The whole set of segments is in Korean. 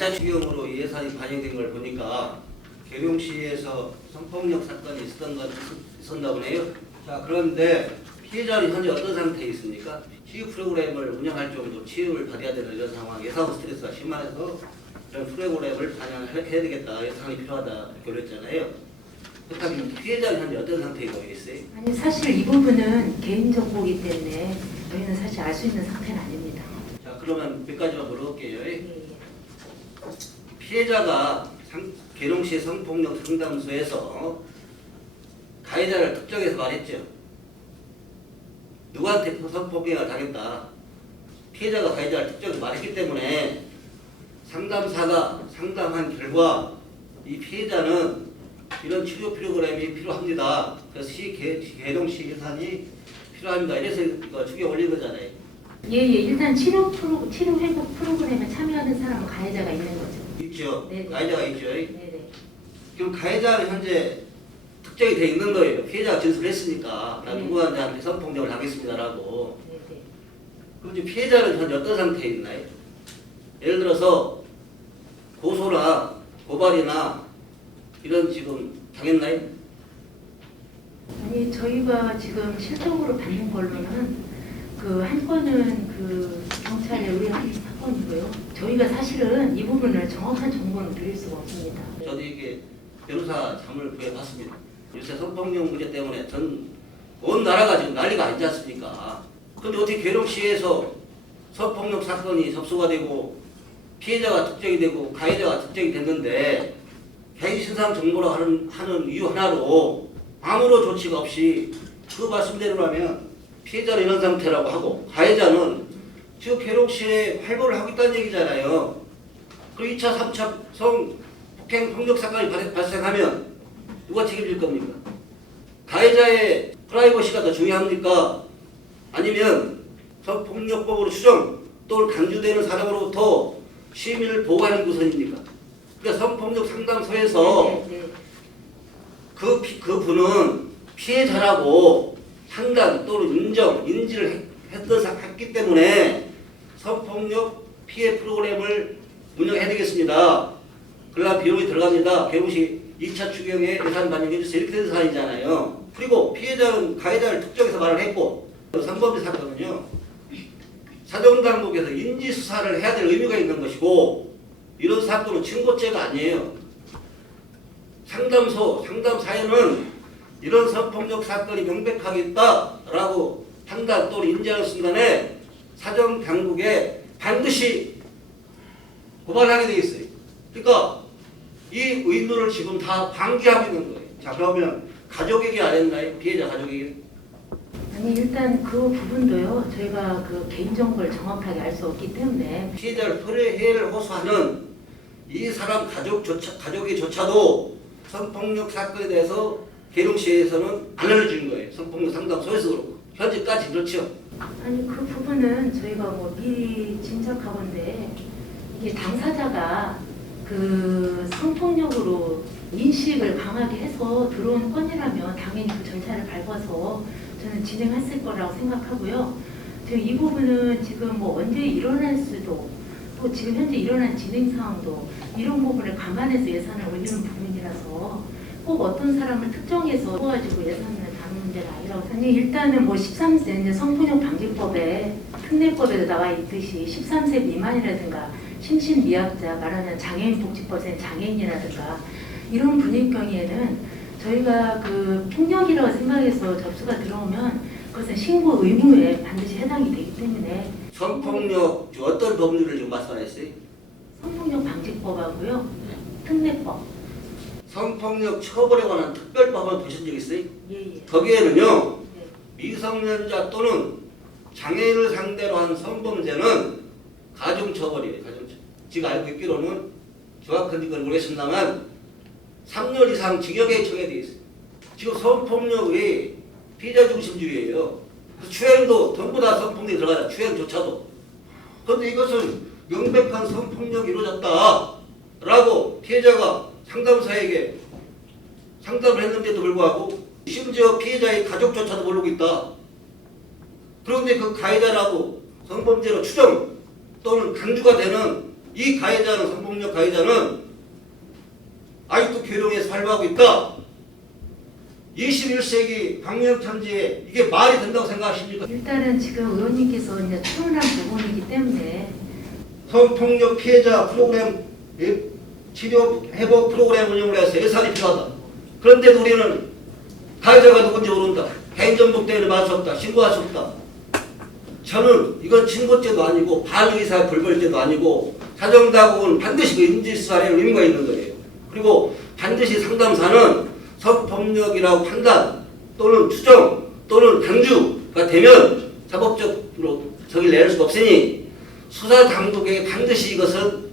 2차 추경으로 예산이 반영된 걸 보니까 계룡시에서 성폭력 사건이 있었나 보네요. 자, 그런데 피해자는 현재 어떤 상태에 있습니까? 치유 프로그램을 운영할 정도 치유를 받아야 되는 이런 상황, 예산 스트레스가 심해서 이런 프로그램을 반영해야 되겠다, 예산이 필요하다 이렇게 그랬잖아요. 그렇다면 피해자는 현재 어떤 상태에 놓여 있어요? 아니 사실 이 부분은 개인정보이기 때문에 저희는 사실 알 수 있는 상태는 아닙니다. 자, 그러면 몇 가지만 물어볼게요. 예. 피해자가 계룡시 성폭력 상담소에서 가해자를 특정해서 말했죠. 누구한테 성폭행을 당했다. 피해자가 가해자를 특정해서 말했기 때문에 상담사가 상담한 결과 이 피해자는 이런 치료 프로그램이 필요합니다. 그래서 계룡시 예산이 필요합니다. 이래서 이거 추경 올린 거잖아요. 일단 치료 회복 프로그램에 참여하는 사람은 가해자가 있는 거죠. 있죠. 네네. 가해자가 있죠. 네네. 그럼 가해자는 현재 특정이 돼 있는 거예요. 피해자가 진술했으니까 나 네. 누구한테 성폭력을 하겠습니다라고. 네네. 그럼 이제 피해자는 현재 어떤 상태에 있나요? 예를 들어서 고소나 고발이나 이런 지금 당했나요? 아니 저희가 지금 실적으로 받는 걸로는 그 한 건은 그 경찰에 의뢰한 사건이고요. 저희가 사실은 이 부분을 정확한 정보는 드릴 수가 없습니다. 저도 이게 변호사 잠을 구해봤습니다. 요새 성폭력 문제 때문에 온 나라가 지금 난리가 아니지 않습니까? 근데 어떻게 계룡시에서 성폭력 사건이 접수가 되고 피해자가 특정이 되고 가해자가 특정이 됐는데 개인신상 정보로 하는 이유 하나로 아무런 조치가 없이 그 말씀대로라면 피해자는 이런 상태라고 하고 가해자는 지금 계룡시에 활보를 하고 있다는 얘기잖아요. 그리고 2차, 3차 성폭행 폭력 사건이 발생하면 누가 책임질 겁니까? 가해자의 프라이버시가 더 중요합니까? 아니면 성폭력법으로 추정 또는 간주되는 사람으로부터 시민을 보호하는 구선입니까? 그러니까 성폭력 상담소에서 네. 그 분은 피해자라고 상담 또는 인지를 했기 때문에 성폭력 피해 프로그램을 운영해야 되겠습니다. 그러나 비용이 들어갑니다. 계룡시 2차 추경에 예산 반영해주세요. 이렇게 된 사안이잖아요. 그리고 피해자는 가해자를 특정해서 말을 했고 성범죄 사건은요. 사정당국에서 인지수사를 해야 될 의무가 있는 것이고 이런 사건은 증거죄가 아니에요. 상담사에는 이런 성폭력 사건이 명백하게 있다라고 판단 또는 인지하는 순간에 사정당국에 반드시 고발하게 되어 있어요. 그러니까 이 의무를 지금 다 방기하고 있는 거예요. 자, 그러면 가족에게 안 했나요? 피해자 가족에게? 아니 일단 그 부분도요. 저희가 그 개인정보를 정확하게 알 수 없기 때문에 피해자를 피해를 호소하는 이 사람 가족이조차도 성폭력 사건에 대해서 계룡시에서는 안 알려준 거예요. 성폭력 상담소에서 그렇고 현재까지 그렇죠. 아니 그 부분은 저희가 뭐 미리 짐작하건데 이게 당사자가 그 성폭력으로 인식을 강하게 해서 들어온 건이라면 당연히 그 절차를 밟아서 저는 진행했을 거라고 생각하고요. 지금 이 부분은 지금 뭐 언제 일어날 수도 또 지금 현재 일어난 진행 사항도 이런 부분을 감안해서 예산을 올리는 부분이라서 꼭 어떤 사람을 특정해서 도와주고 예산을 다루는 문제가 아니라고 생각합니다. 아니 일단은 뭐 13세 이제 성폭력 방지법에 특례법에도 나와 있듯이 13세 미만이라든가 심신미약자 말하는 장애인 복지법에 장애인이라든가 이런 분일 경우에는 저희가 그 폭력이라고 생각해서 접수가 들어오면 그것은 신고 의무에 반드시 해당이 되기 때문에 성폭력 어떤 법률을 지금 말씀하셨어요? 성폭력 방지법하고요 특례법 성폭력 처벌에 관한 특별법을 보신 적 있어요? 예예. 거기에는요. 네. 미성년자 또는 장애인을 상대로 한 성범죄는 가중처벌이에요. 가중처벌. 지금 알고 있기로는 정확한 건 모르겠습니다만 3년 이상 징역에 처해져 있어요. 지금 성폭력이 피해자 중심주의예요. 추행도 전부 다 성폭력이 들어가요. 추행조차도. 그런데 이것은 명백한 성폭력이 이루어졌다라고 피해자가 상담사에게 상담을 했는데도 불구하고 심지어 피해자의 가족조차도 모르고 있다. 그런데 그 가해자라고 성범죄로 추정 또는 강주가 되는 이 가해자는, 성폭력 가해자는 아직도 계룡에 살바하고 있다. 21세기 방역천지에 이게 말이 된다고 생각하십니까? 일단은 지금 의원님께서 이제 초연한 부분이기 때문에 성폭력 피해자 프로그램 치료 회복 프로그램 운영을 해서 예산이 필요하다. 그런데도 우리는 가해자가 누군지 모른다. 개인정보 때문에 말할 수 없다. 신고할 수 없다. 저는 이건 친고죄도 아니고 반의사 불벌죄도 아니고 사정당국은 반드시 그 인지수사에 의미가 있는 거예요. 그리고 반드시 상담사는 성폭력이라고 판단 또는 추정 또는 강주가 되면 사법적으로 적을 내릴 수가 없으니 수사 당국에게 반드시 이것은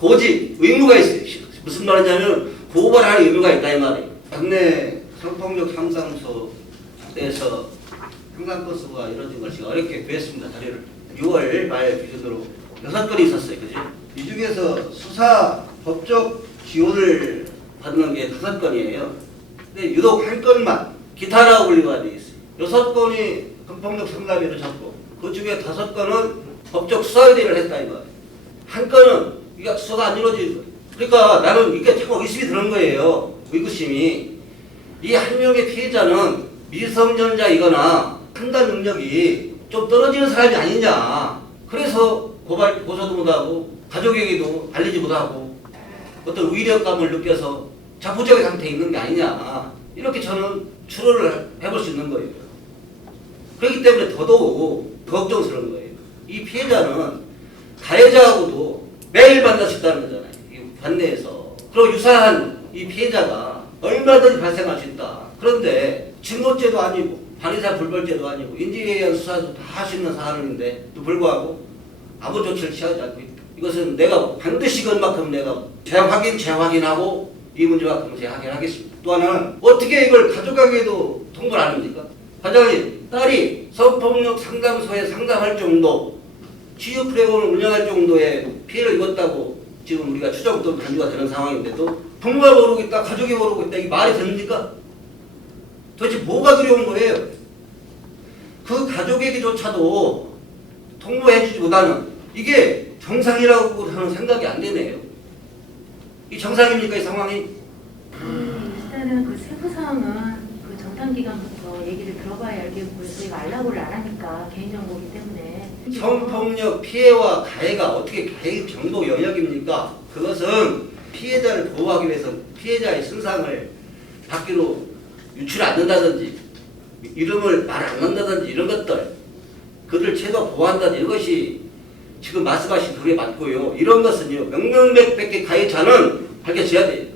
고지 의무가 있어요. 무슨 말이냐면 고발할 의무가 있다 이 말이에요. 국내 성폭력 상담소에서 상담건수가 이루어진 것이 어렵게 구했습니다. 자료를 6월 말 기준으로 6건이 있었어요. 그죠? 이 중에서 수사 법적 지원을 받는 게 5건이에요. 근데 유독 한 건만 기타라고 분류가 되어 있어요. 6건이 성폭력 상담이 이루어졌고 그 중에 5건은 법적 수사 의뢰를 했다 이 말이에요. 한 건은 이게 수사가 안 이루어진 거예요. 그러니까 나는 이게 자꾸 의심이 드는 거예요. 의구심이. 이 한 명의 피해자는 미성년자이거나 판단 능력이 좀 떨어지는 사람이 아니냐. 그래서 고소도 못하고 가족에게도 알리지 못하고 어떤 위력감을 느껴서 자포자기 상태에 있는 게 아니냐. 이렇게 저는 추론을 해볼 수 있는 거예요. 그렇기 때문에 더더욱 걱정스러운 거예요. 이 피해자는 가해자하고도 매일 만날 수 있다는 거잖아요. 이 관내에서. 그리고 유사한 이 피해자가 얼마든지 발생할 수 있다. 그런데 친고죄도 아니고 반의사 불벌죄도 아니고 인지에 의한 수사도 다 할 수 있는 사안인데 또 불구하고 아무 조치를 취하지 않고 있다. 이것은 내가 반드시 그것만큼 내가 재확인하고 이 문제만큼 재확인하겠습니다. 또 하나는 어떻게 이걸 가족에게도 통보를 안 합니까? 과장님, 딸이 성폭력 상담소에 상담할 정도, 치유 프로그램을 운영할 정도의 피해를 입었다고 지금 우리가 추정 또는 간주가 되는 상황인데도 부모가 모르고 있다, 가족이 모르고 있다, 이게 말이 됩니까? 도대체 뭐가 두려운 거예요? 그 가족에게조차도 통보해주지 못하는 이게 정상이라고 하는 생각이 안 되네요. 이 정상입니까, 이 상황이? 일단은 그 세부 사항은 그 전담 기관부터 얘기를 들어봐야 알겠고요. 저희가 알라고를 안 하니까 개인정보이기 때문에. 성폭력 피해와 가해가 어떻게 개인 정보 영역입니까? 그것은 피해자를 보호하기 위해서 피해자의 신상을 밖으로 유출 안 한다든지 이름을 말 안 한다든지 이런 것들 그들 최소 보호한다든지 이것이 지금 말씀하신 그게 맞고요. 이런 것은요 명명백백의 가해자는 밝혀져야 돼요.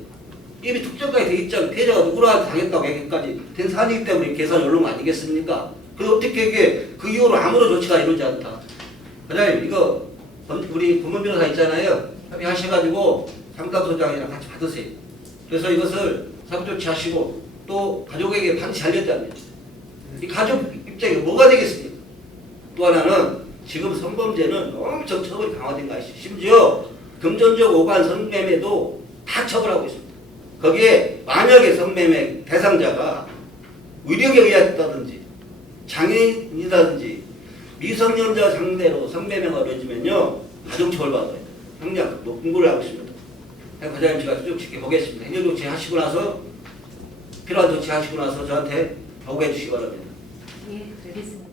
이미 특정까지 돼 있잖아요. 피해자가 누구나 당했다고 하기까지 된 사안이기 때문에 계산이 오른 거 아니겠습니까? 그리고 어떻게 이게 그 이후로 아무런 조치가 이루어지지 않다. 과장님 이거 우리 법원 변호사 있잖아요. 협의하셔가지고 상담소장이랑 같이 받으세요. 그래서 이것을 사법조치하시고 또 가족에게 반드시 알려드립니다. 이 가족 입장이 뭐가 되겠습니까? 또 하나는 지금 성범죄는 엄청 처벌이 강화된 것이 심지어 금전적 오간 성매매도 다 처벌하고 있습니다. 거기에 만약에 성매매 대상자가 의력에 의했다든지 장애인이라든지 미성년자 상대로 성매매가 이루어지면요 가중처벌받아야 돼요. 형량 공부를 하고 있습니다. 과장님 제가 쭉 지켜보겠습니다. 행정조치 하시고 나서 필요한 조치 하시고 나서 저한테 보고해 주시기 바랍니다. 예, 알겠습니다.